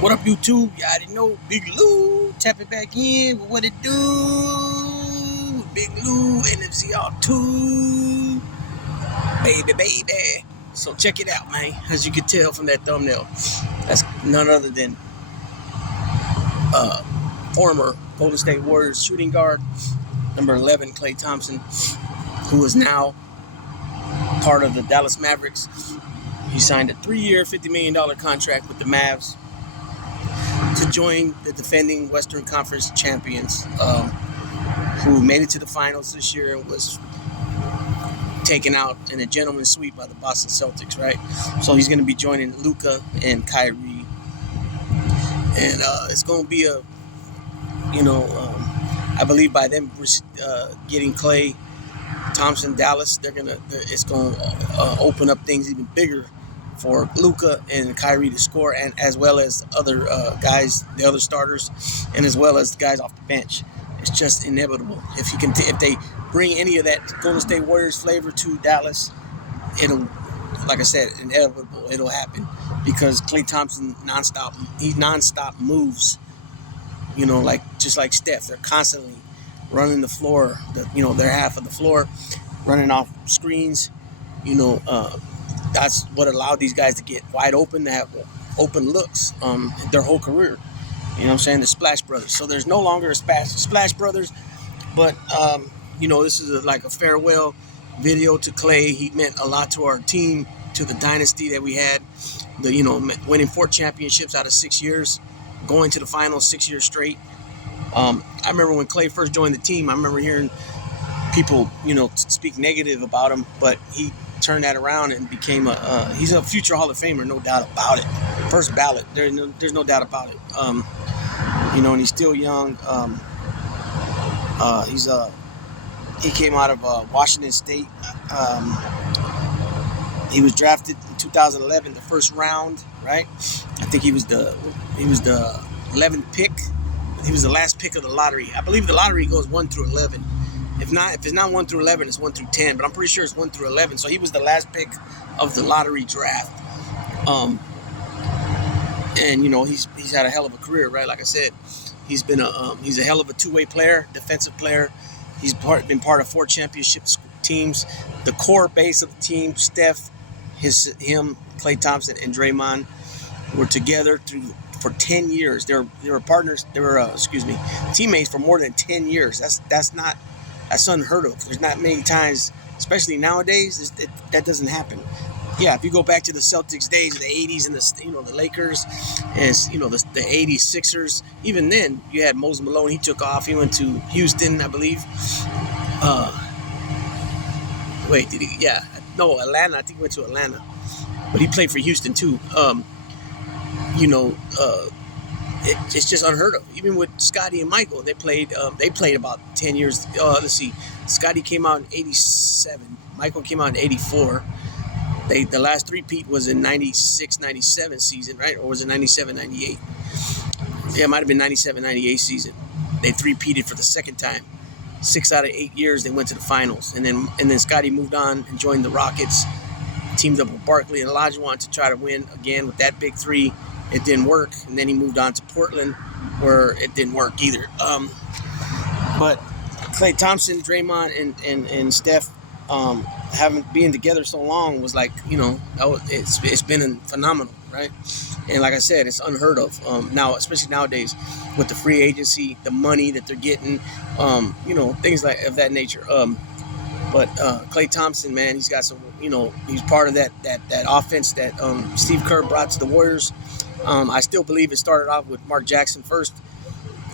What up, YouTube? You already know Big Lou. Tap it back in. What it do? Big Lou, NFC R2. Baby. So check it out, man. As you can tell from that thumbnail, that's none other than former Golden State Warriors shooting guard, number 11, Klay Thompson, who is now part of the Dallas Mavericks. He signed a 3-year, $50 million contract with the Mavs to join the defending Western Conference champions, who made it to the finals this year and was taken out in a gentleman's sweep by the Boston Celtics, right? So he's going to be joining Luka and Kyrie. And it's going to be I believe by them getting Klay Thompson, Dallas, it's going to open up things even bigger for Luka and Kyrie to score, and as well as other guys, the other starters, and as well as the guys off the bench. It's just inevitable. If they bring any of that Golden State Warriors flavor to Dallas, it'll, like I said, inevitable. It'll happen because Klay Thompson nonstop moves. Just like Steph, they're constantly running the floor. Their half of the floor, running off screens. That's what allowed these guys to get wide open, to have open looks their whole career. You know what I'm saying? The Splash Brothers. So there's no longer a Splash Brothers, but, this is like a farewell video to Klay. He meant a lot to our team, to the dynasty that we had, winning 4 championships out of 6 years, going to the finals 6 years straight. I remember when Klay first joined the team, I remember hearing people, speak negative about him, but he turned that around and became he's a future Hall of Famer, no doubt about it. First ballot, there's no doubt about it. And he's still young. He came out of Washington State. He was drafted in 2011, the first round, right? I think he was the 11th pick. He was the last pick of the lottery. I believe the lottery goes 1 through 11. If it's not 1 through 11, it's 1 through 10. But I'm pretty sure it's 1 through 11. So he was the last pick of the lottery draft. And he's had a hell of a career, right? Like I said, he's a hell of a two-way player, defensive player. He's been part of 4 championship teams. The core base of the team, Steph, him, Klay Thompson, and Draymond, were together for 10 years. They were partners. They were teammates for more than 10 years. That's unheard of. There's not many times, especially nowadays, that doesn't happen. Yeah, if you go back to the Celtics days, the 80s, and the Lakers, and the 80s Sixers, even then you had Moses Malone. He took off. He went to Houston, I believe. Atlanta. I think he went to Atlanta, but he played for Houston too. It's just unheard of. Even with Scotty and Michael, they played about 10 years. Let's see. Scotty came out in 87. Michael came out in 84. The last three-peat was in 96-97 season, right? Or was it 97-98? Yeah, it might have been 97-98 season. They three-peated for the second time. 6 out of 8 years they went to the finals. And then Scotty moved on and joined the Rockets. Teamed up with Barkley and Olajuwon to try to win again with that big three. It didn't work, and then he moved on to Portland, where it didn't work either. But Klay Thompson, Draymond, and Steph, being together so long was like, it's been phenomenal, right? And like I said, it's unheard of now, especially nowadays with the free agency, the money that they're getting, things of that nature. But Klay Thompson, man, he's got some, he's part of that offense that Steve Kerr brought to the Warriors. I still believe it started off with Mark Jackson first.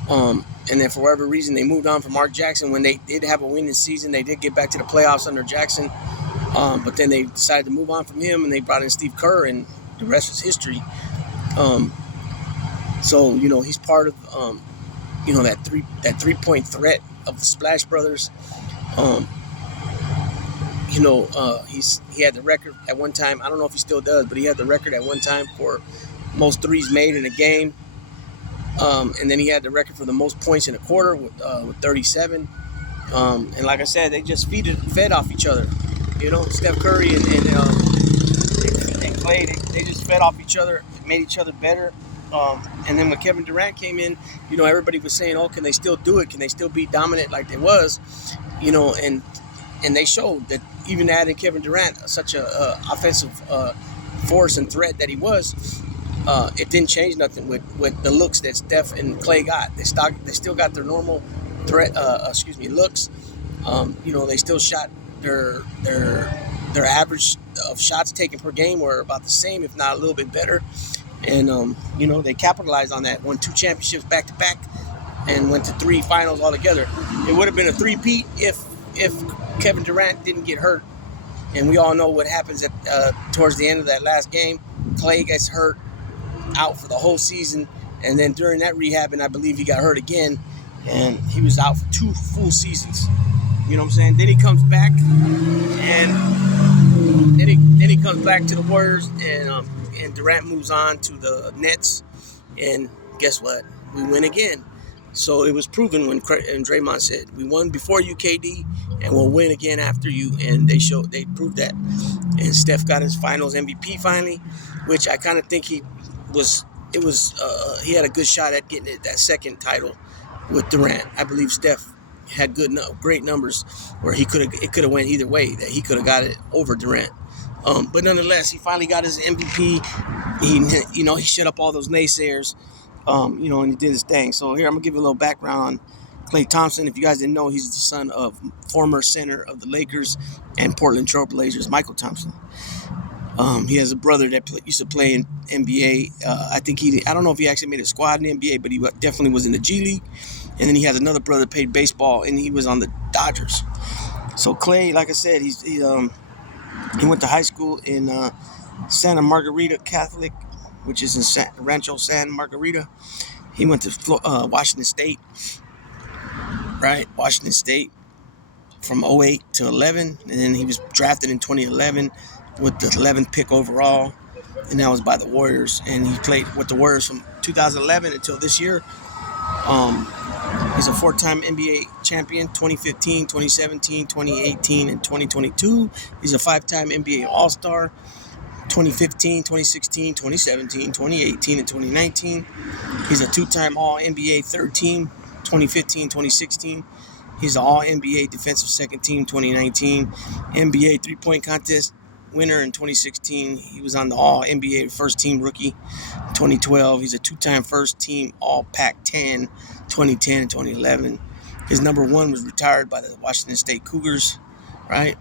And then for whatever reason, they moved on from Mark Jackson. When they did have a winning season, they did get back to the playoffs under Jackson. But then they decided to move on from him, and they brought in Steve Kerr, and the rest is history. So he's part of, that three-point threat of the Splash Brothers. He had the record at one time. I don't know if he still does, but he had the record at one time for most threes made in a game. And then he had the record for the most points in a quarter with 37. And like I said, they just fed off each other. Steph Curry and Klay, they just fed off each other, made each other better. And then when Kevin Durant came in, everybody was saying, "Oh, can they still do it? Can they still be dominant like they was?" And they showed that even adding Kevin Durant, such a offensive force and threat that he was, it didn't change nothing with the looks that Steph and Klay got. They still got their normal looks. They still shot their average of shots taken per game were about the same, if not a little bit better. And they capitalized on that. Won 2 championships back to back, and went to 3 finals altogether. It would have been a three-peat if Kevin Durant didn't get hurt. And we all know what happens towards the end of that last game. Klay gets hurt, out for the whole season, and then during that rehab, and I believe he got hurt again, and he was out for 2 full seasons. You know what I'm saying? Then he comes back, and then he comes back to the Warriors, and Durant moves on to the Nets, and guess what? We win again. So it was proven when Draymond said, "We won before you, KD, and we'll win again after you." And they proved that. And Steph got his Finals MVP finally, which I kind of think he had a good shot at getting that second title with Durant. I believe Steph had great numbers where it could have went either way, that he could have got it over Durant. But nonetheless, he finally got his MVP. He shut up all those naysayers. And he did his thing. So here, I'm going to give you a little background on Klay Thompson. If you guys didn't know, he's the son of former center of the Lakers and Portland Trail Blazers, Michael Thompson. He has a brother that used to play in NBA. I don't know if he actually made a squad in the NBA, but he definitely was in the G League. And then he has another brother that played baseball, and he was on the Dodgers. So Klay, like I said, he went to high school in Santa Margarita Catholic, which is in Rancho San Margarita. He went to Washington State, right? Washington State from 08 to 11. And then he was drafted in 2011 with the 11th pick overall. And that was by the Warriors. And he played with the Warriors from 2011 until this year. He's a 4-time NBA champion, 2015, 2017, 2018, and 2022. He's a 5-time NBA All-Star. 2015, 2016, 2017, 2018, and 2019. He's a 2-time All-NBA third team, 2015, 2016. He's an All-NBA defensive second team, 2019. NBA three-point contest winner in 2016. He was on the All-NBA first team rookie, 2012. He's a 2-time first team All-Pac-10, 2010 and 2011. His number 1 was retired by the Washington State Cougars, right?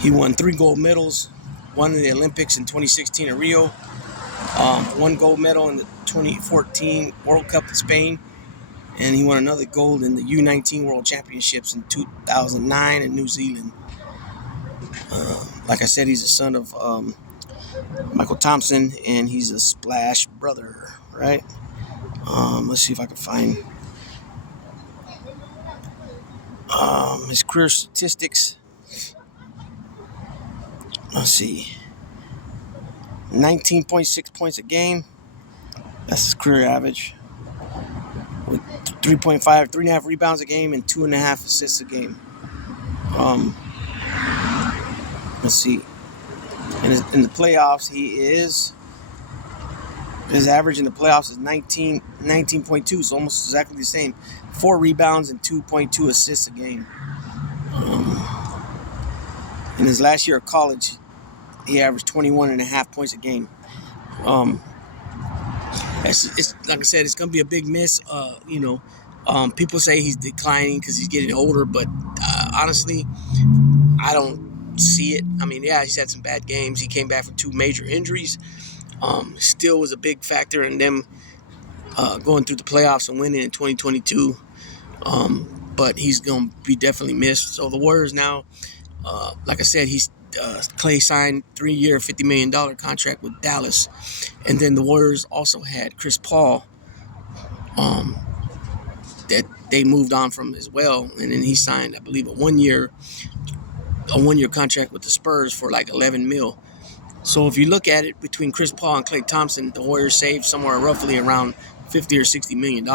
He won 3 gold medals. 1 in the Olympics in 2016 in Rio, 1 gold medal in the 2014 World Cup in Spain, and he won another gold in the U19 World Championships in 2009 in New Zealand. Like I said, he's the son of Michael Thompson, and he's a Splash brother, right? Let's see if I can find his career statistics. Let's see. 19.6 points a game. That's his career average. With 3.5 rebounds a game and 2.5 assists a game. Let's see. In the playoffs, his average in the playoffs is 19.2, so almost exactly the same. 4 rebounds and 2.2 assists a game. In his last year of college, he averaged 21.5 points a game. It's like I said, it's gonna be a big miss. People say he's declining because he's getting older, but honestly, I don't see it. I mean, yeah, he's had some bad games. He came back from 2 major injuries. Still was a big factor in them going through the playoffs and winning in 2022. But he's gonna be definitely missed. So the Warriors now, like I said, Klay signed 3-year, $50 million contract with Dallas. And then the Warriors also had Chris Paul that they moved on from as well. And then he signed, I believe, a one-year contract with the Spurs for like $11 million. So if you look at it, between Chris Paul and Klay Thompson, the Warriors saved somewhere roughly around $50 or $60 million.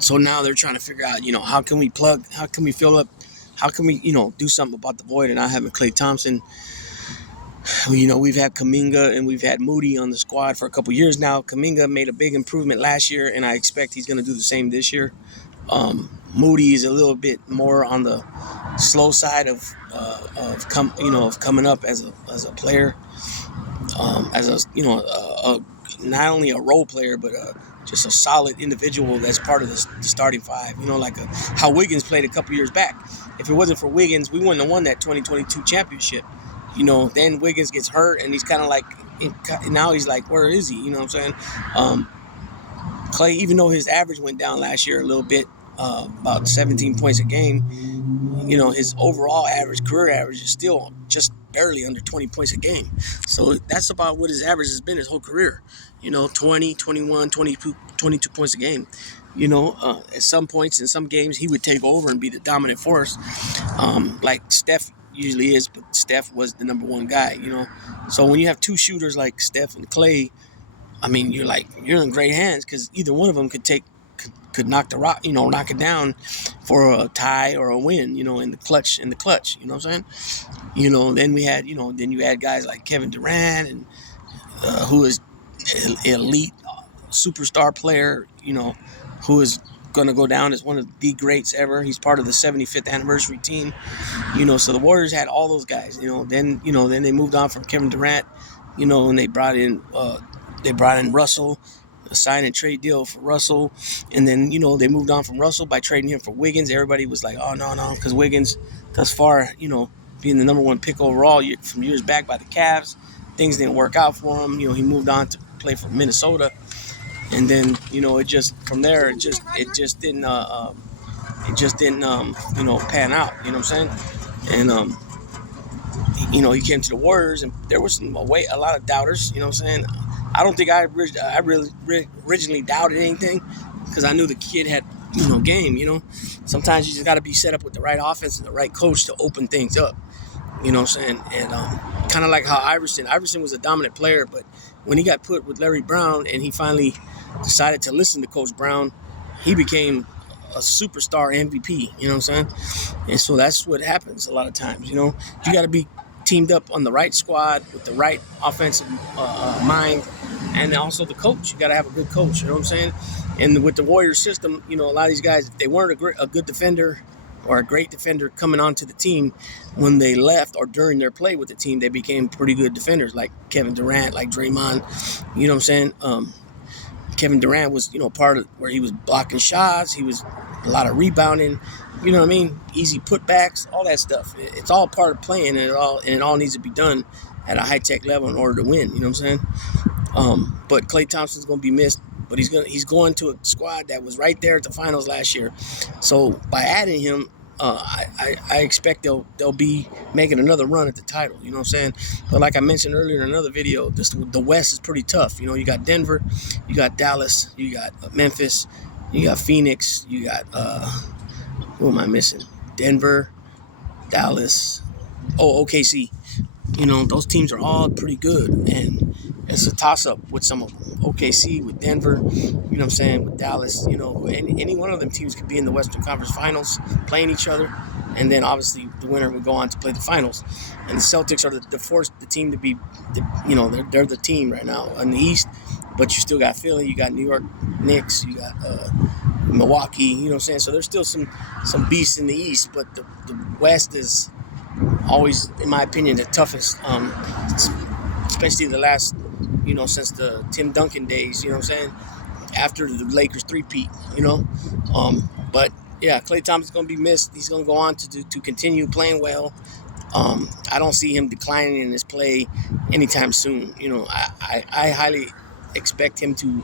So now they're trying to figure out, how can we fill up, how can we, do something about the void and not having Klay Thompson. We've had Kuminga and we've had Moody on the squad for a couple years now. Kuminga made a big improvement last year, and I expect he's going to do the same this year. Moody is a little bit more on the slow side of coming up as a player, as not only a role player but just a solid individual that's part of the starting five. How Wiggins played a couple years back. If it wasn't for Wiggins, we wouldn't have won that 2022 championship. Then Wiggins gets hurt, and he's kind of like, now he's like, where is he? You know what I'm saying? Klay, even though his average went down last year a little bit, about 17 points a game, his overall career average is still just barely under 20 points a game. So that's about what his average has been his whole career. 20, 21, 22 points a game. At some points in some games, he would take over and be the dominant force, like Steph usually is, but Steph was the number one guy, So when you have two shooters like Steph and Klay, you're in great hands, because either one of them could knock the rock, knock it down for a tie or a win, in the clutch, you know what I'm saying? Then we had, then you had guys like Kevin Durant, and who is elite superstar player, who is going to go down as one of the greats ever. He's part of the 75th anniversary team, so the Warriors had all those guys, then they moved on from Kevin Durant, and they brought in Russell, a sign and trade deal for Russell, and then they moved on from Russell by trading him for Wiggins. Everybody was like, oh no, because Wiggins thus far, being the number one pick overall from years back by the Cavs, things didn't work out for him. He moved on to play for Minnesota, and then it just from there it just didn't pan out. You know what I'm saying? And he came to the Warriors, and there was a lot of doubters. You know what I'm saying? I don't think I really originally doubted anything, because I knew the kid had game. Sometimes you just got to be set up with the right offense and the right coach to open things up. You know what I'm saying? And kind of like how Iverson was a dominant player, but when he got put with Larry Brown and he finally decided to listen to Coach Brown, he became a superstar MVP. You know what I'm saying? And so that's what happens a lot of times. You got to be teamed up on the right squad with the right offensive mind, and also the coach. You got to have a good coach. You know what I'm saying? And with the Warriors system, a lot of these guys, if they weren't a good defender or a great defender coming onto the team, when they left or during their play with the team, they became pretty good defenders, like Kevin Durant, like Draymond. You know what I'm saying? Kevin Durant was, part of where he was blocking shots. He was a lot of rebounding. You know what I mean? Easy putbacks, all that stuff. It's all part of playing, and it all needs to be done at a high-tech level in order to win. You know what I'm saying? But Klay Thompson's going to be missed, but he's going to a squad that was right there at the finals last year. So by adding him, I expect they'll be making another run at the title. You know what I'm saying? But like I mentioned earlier in another video, the West is pretty tough. You got Denver, you got Dallas, you got Memphis, you got Phoenix, you got who am I missing? Denver, Dallas, OKC. Those teams are all pretty good, and it's a toss-up with some of them. OKC, with Denver, you know what I'm saying, with Dallas, any one of them teams could be in the Western Conference Finals playing each other, and then obviously the winner would go on to play the finals. And the Celtics are the team to be, they're the team right now in the East, but you still got Philly, you got New York Knicks, you got Milwaukee, you know what I'm saying? So there's still some beasts in the East, but the West is always, in my opinion, the toughest, especially the last, since the Tim Duncan days, you know what I'm saying? After the Lakers three-peat, But, yeah, Klay Thompson's going to be missed. He's going to go on to continue playing well. I don't see him declining in his play anytime soon. I highly expect him to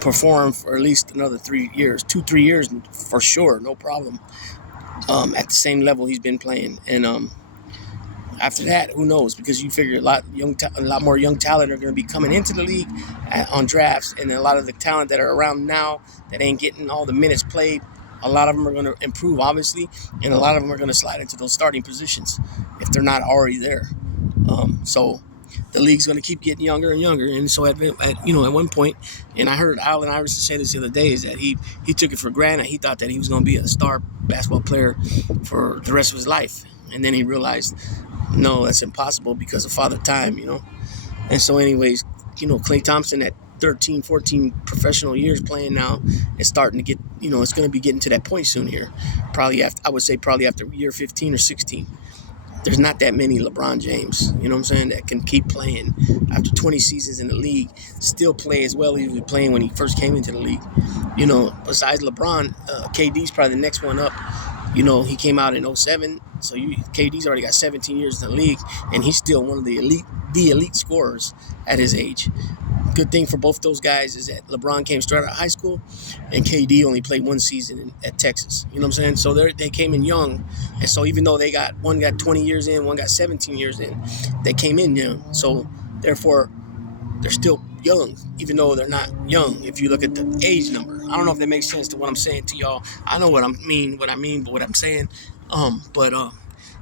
perform for at least another 3 years, 2-3 years for sure, no problem, at the same level he's been playing. And after that, who knows? Because you figure a lot more young talent are going to be coming into the league on drafts, and a lot of the talent that are around now that ain't getting all the minutes played, a lot of them are going to improve, obviously, and a lot of them are going to slide into those starting positions if they're not already there. So the league's going to keep getting younger and younger. And so at one point, and I heard Allen Iverson say this the other day, is that he took it for granted. He thought that he was going to be a star basketball player for the rest of his life. And then he realized, no, that's impossible because of Father Time, And so anyways, Klay Thompson at 13, 14 professional years playing now is starting to get, it's going to be getting to that point soon here. I would say probably after year 15 or 16. There's not that many LeBron James, that can keep playing after 20 seasons in the league, still play as well as he was playing when he first came into the league. Besides LeBron, KD's probably the next one up. He came out in 07, so KD's already got 17 years in the league, and he's still one of the elite scorers at his age. Good thing for both those guys is that LeBron came straight out of high school, and KD only played one season at Texas. You know what I'm saying? So they came in young, and so even though one got 20 years in, one got 17 years in, they came in young. So therefore, they're still young, even though they're not young. If you look at the age number, I don't know if that makes sense to what I'm saying to y'all. I know what I mean, but what I'm saying,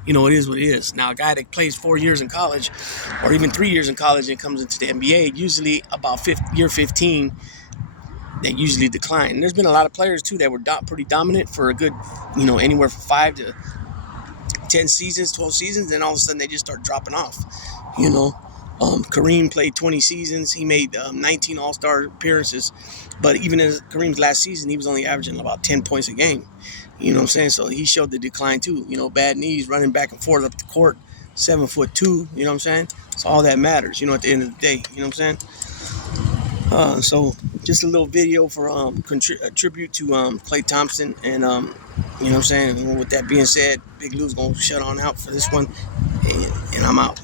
it is what it is. Now, a guy that plays 4 years in college, or even 3 years in college, and comes into the NBA, usually about year 15, they usually decline. And there's been a lot of players too that were pretty dominant for a good, anywhere from 5 to 10 seasons, 12 seasons, and all of a sudden they just start dropping off. Kareem played 20 seasons. He made 19 All-Star appearances. But even in Kareem's last season, he was only averaging about 10 points a game. You know what I'm saying? So he showed the decline too. Bad knees, running back and forth up the court, 7'2". You know what I'm saying? So all that matters, at the end of the day. You know what I'm saying? So just a little video for a tribute to Klay Thompson. And, you know what I'm saying? And with that being said, Big Lou's going to shut on out for this one. And I'm out.